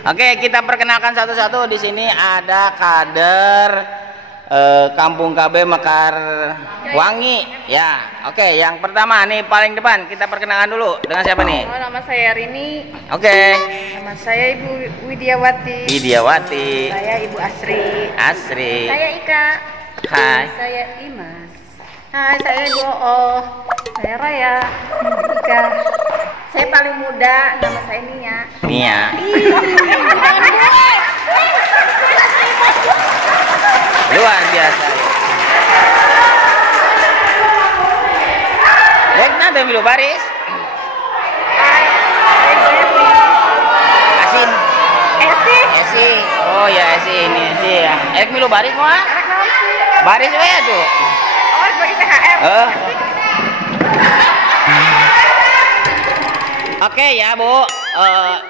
Oke, kita perkenalkan satu-satu. Di sini ada kader Kampung KB Mekar Wangi. Ya, oke. Yang pertama nih paling depan kita perkenalkan dulu. Dengan siapa nih? Oh, nama saya Rini. Oke. Nama saya Ibu Widiawati. Widiawati. Saya Ibu Asri. Asri. Saya Ika. Hai. Saya Imas. Hai, saya Ibu Oo. Saya Raya. Ika. Saya paling muda. Nama saya Nia. Nia. Luar biasa. Baik, nanti dulu baris. Asin. Esi. Oh ya Esi ini Esi ya. Milu baris mau? Baris ya tuh. Oh, sebagai THR. Oke ya Bu.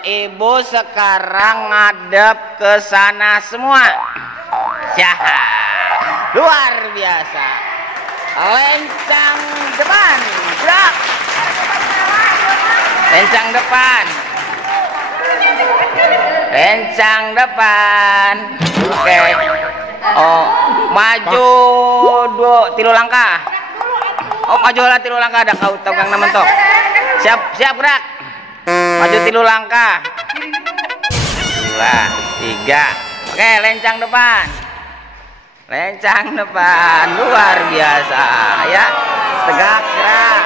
Ibu sekarang ngadep ke sana semua. Ya, luar biasa. Lencang depan, gerak. Lencang depan. Lencang depan. Oke. Oh, maju tilu langkah. Oh, maju lah tilu langkah, ada kau tahu Kang Namentok. Siap, siap gerak. Maju tilu langkah. 2, 3. Oke, lencang depan. Lencang depan, luar biasa ya. Tegak gerak.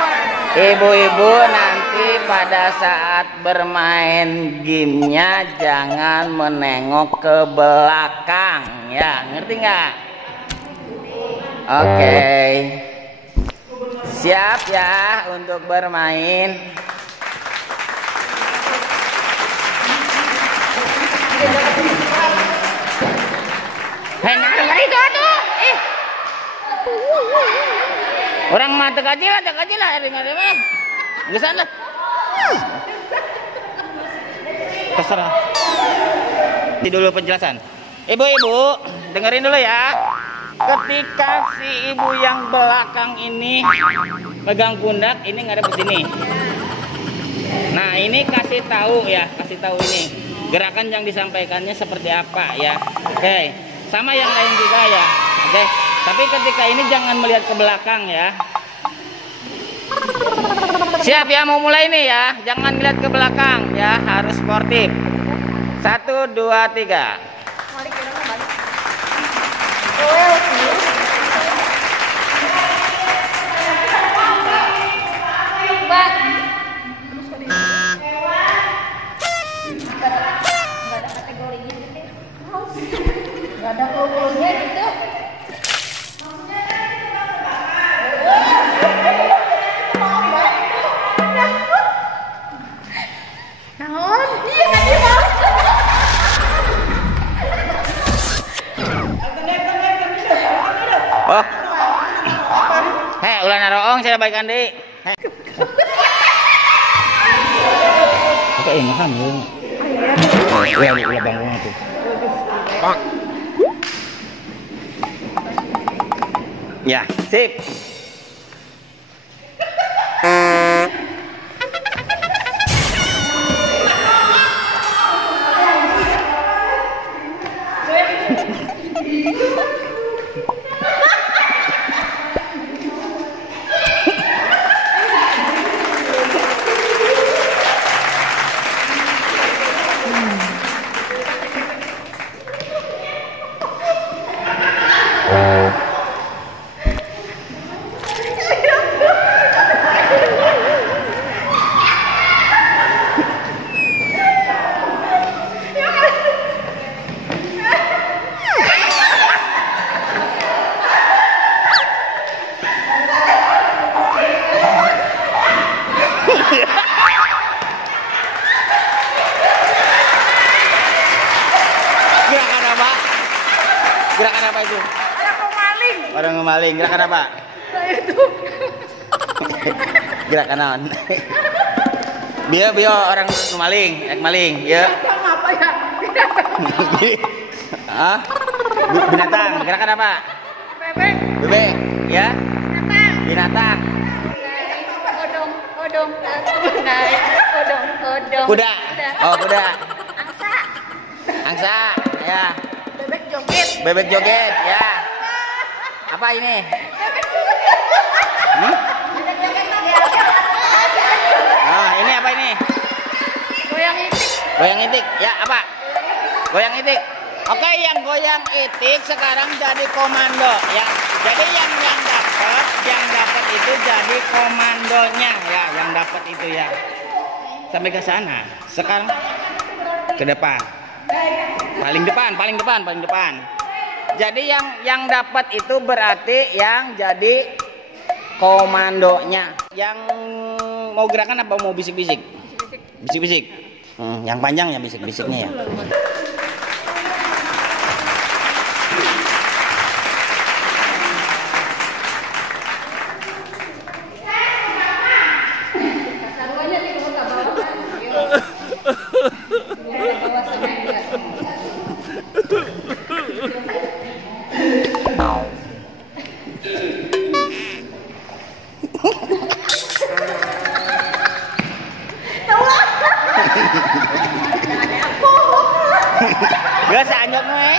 Ibu-ibu nanti pada saat bermain gamenya jangan menengok ke belakang ya, ngerti nggak? Oke. Siap ya untuk bermain. Orang mata kecil lah, gesan lah. Terserah. Ini dulu penjelasan. Ibu-ibu, dengerin dulu ya. Ketika si ibu yang belakang ini megang pundak, ini ngadep ke sini. Nah, ini kasih tahu ya, ini. Gerakan yang disampaikannya seperti apa ya. Oke. Sama yang lain juga ya. Oke. Tapi ketika ini jangan melihat ke belakang ya. Siap ya, mau mulai nih ya. Jangan lihat ke belakang ya, harus sportif. 1, 2, 3. Gak ada clue-nya gitu. Naon? Iya kan dia mau. Oh. Hei, ulah naroong saya baikan deui. Oke, ini kan lu. Iya, ulah bangun tuh. Pak. Ya, sip. Gerakan apa itu? Orang pemaling. Orang memaling. Gerakan apa? Itu. Gerakan naon? Bio orang memaling, maling, ya. Sama apa ya? Ah? Binatang. Gerakan apa? Bebek. Bebek, ya. Binatang. Binatang. Odong. Naik. Odong. Kuda. Oh, kuda. Angsa. Angsa, ya. Bebek joget. Bebek joget, ya. Apa ini? Hmm? Oh, ini apa ini? Goyang itik. Goyang itik, ya apa? Goyang itik. Oke, yang goyang itik sekarang jadi komando, ya. Jadi yang dapat itu jadi komandonya, ya. Yang dapat itu ya. Sampai ke sana. Sekarang ke depan. Paling depan. Jadi yang dapat itu berarti yang jadi komandonya. Yang mau gerakan apa mau bisik-bisik? Bisik-bisik. Yang panjang ya bisik-bisiknya ya. Gak seanyok nih.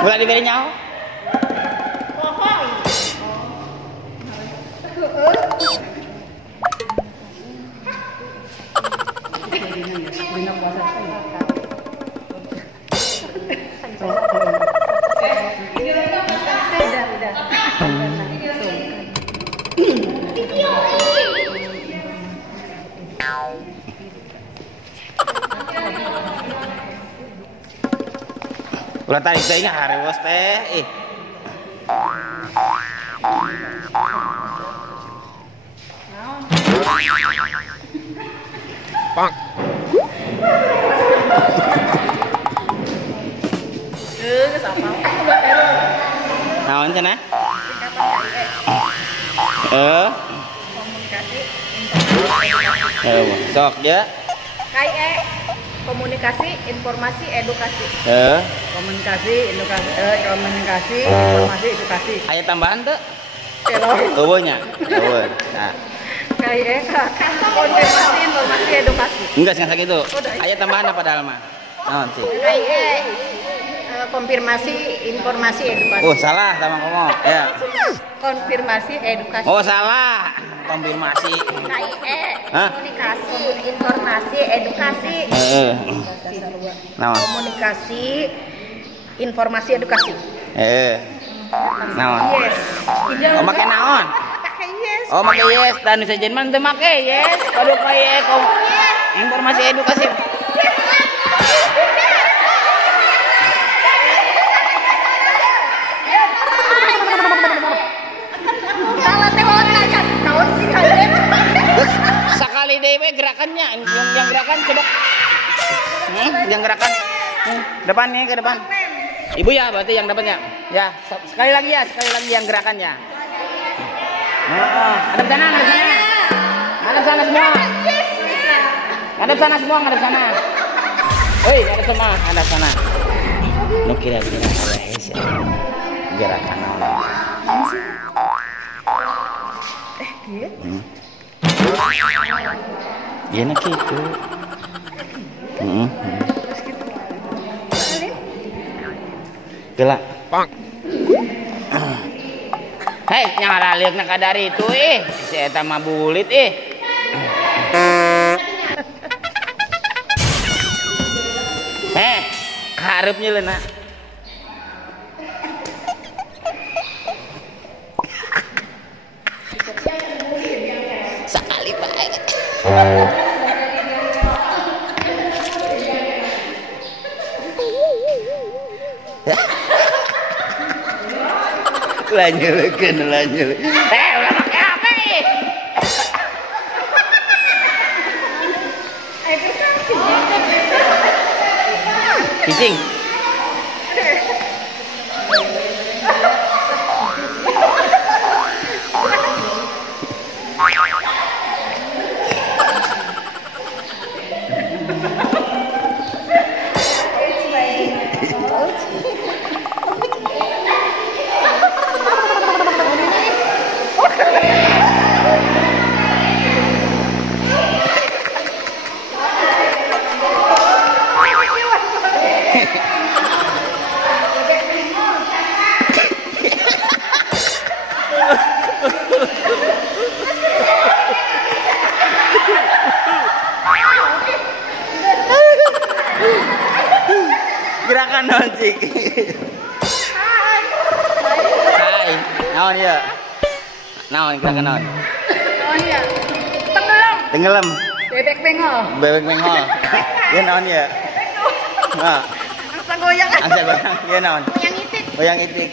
Mulai diberi nyawa. Ulah tarik teh hareueus teh. Pak. Geus apa? Naon cenah? Komunikasi, informasi, Sok ya. KIE, komunikasi, informasi, edukasi. Komunikasi, informasi, edukasi. Aya tambahan teu? Telur. Eueuh nya. Eueuh. Nah. KIE, konfirmasi, informasi, edukasi. Enggak sing sakitu. Aya tambahan apa padahal mah? Naon sih? KIE, konfirmasi, informasi, edukasi. Oh, salah sama ngomong. Ya. Konfirmasi, edukasi. Oh, salah. Konfirmasi. KIE, Hah? komunikasi, informasi, edukasi. Naon? Komunikasi, informasi, edukasi. Naon? Yes. Oh, make naon? Pakai yes. Oh, make yes. Dan sejen mah teu make yes. Kudu KIE informasi edukasi. Sekali dewe gerakannya, yang gerakan coba. Yang gerakan depan nih ke depan. Ibu ya berarti yang dapatnya. Ya, sekali lagi yang gerakannya. Ngadep sana. Ngadep sana semua. Ngadep sana semua, ngadep sana. Hei, ngadep sana. Nu kira-kira ya. Gerakan naon? Iya nak gitu. Gelak. Pak. Hei, nyala liuk nak kadari itu si eta mah bulit hareup nyeleuna. Sekali bae. Lanjutkeun. Ulah make apa nih? Cicing. Naon ya? Naon kira naon? Oh iya. Tenggelam. Tenggelam. Bebek bengol. Bebek bengol. Iya naon ya? Nah, Angsa goyang. angsa goyang. Iya naon? Yang itik. Goyang itik.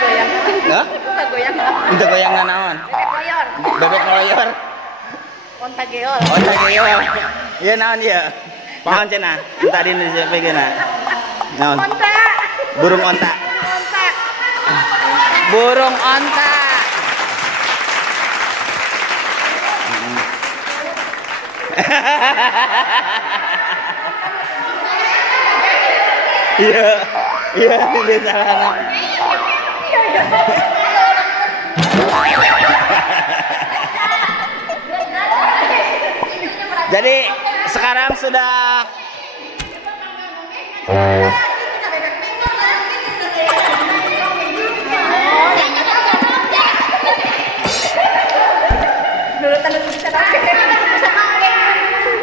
Goyang. Hah? Goyang. Untuk goyang naon? Bebek loyor. Bebek loyor. Onta geol. Oh, geol. Iya naon ya? Naon cenah? Tadi Indonesia pegeuna. Naon? Onta. Burung onta. Onta. Burung onta. Iya, iya di sana. Jadi sekarang sudah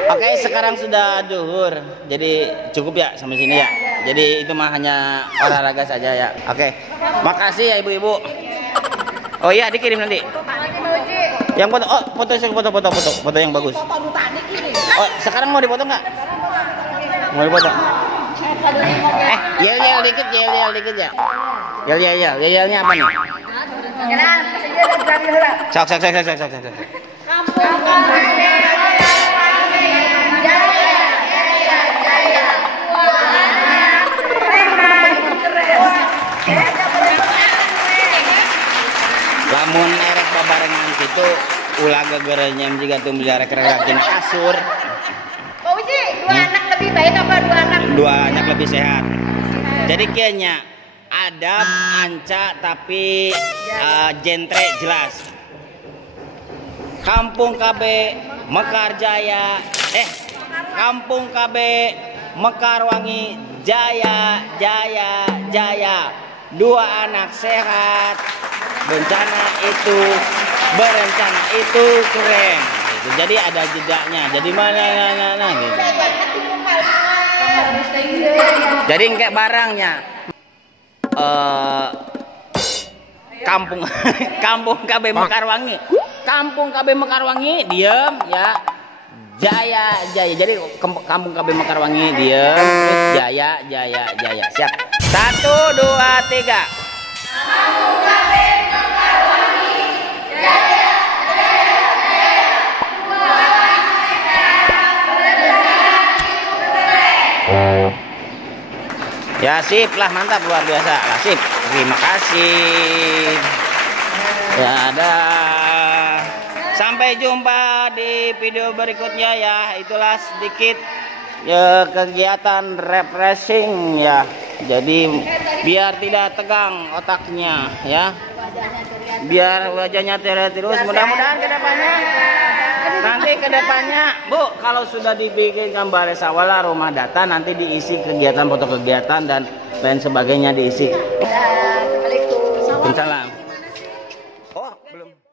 Oke, sekarang sudah duhur. Jadi cukup ya sampai sini ya. Jadi itu mah hanya olahraga saja ya. Oke. Makasih ya ibu-ibu. Oh iya, dikirim nanti. Yang foto, oh foto yang bagus. Oh, sekarang mau dipoto nggak? Mau dipoto? Yel dikit ya. Yelnya apa nih? Sok. Lamun erek babarengan situ ulah gegerenya juga tuh melihara kena kasur. Oh Uci, dua anak lebih baik apa dua anak? Dua anak lebih sehat. Jadi kayaknya adab anca tapi jentre jelas. Kampung KB Mekar Jaya, Kampung KB Mekarwangi Jaya. Dua anak sehat. Berencana itu keren. Gitu. Jadi ada jedanya. Jadi mana gitu. Jadi kayak barangnya. Kampung KB Mekarwangi. Kampung KB Mekarwangi diam ya. Jaya. Jadi Kampung KB Mekarwangi diam terus Jaya. Siap. 1 2 3. Kampung KB Mekarwangi Jaya. Ya sip lah, mantap, luar biasa lah, sip. Terima kasih. Ya ada. Sampai jumpa di video berikutnya ya. Itulah sedikit ya kegiatan refreshing ya. Jadi biar tidak tegang otaknya ya. Biar wajahnya terus. Mudah-mudahan ke depannya Bu, kalau sudah dibikinkan balai sawala rumah data nanti diisi kegiatan foto kegiatan dan lain sebagainya diisi. Assalamualaikum. Oh, belum.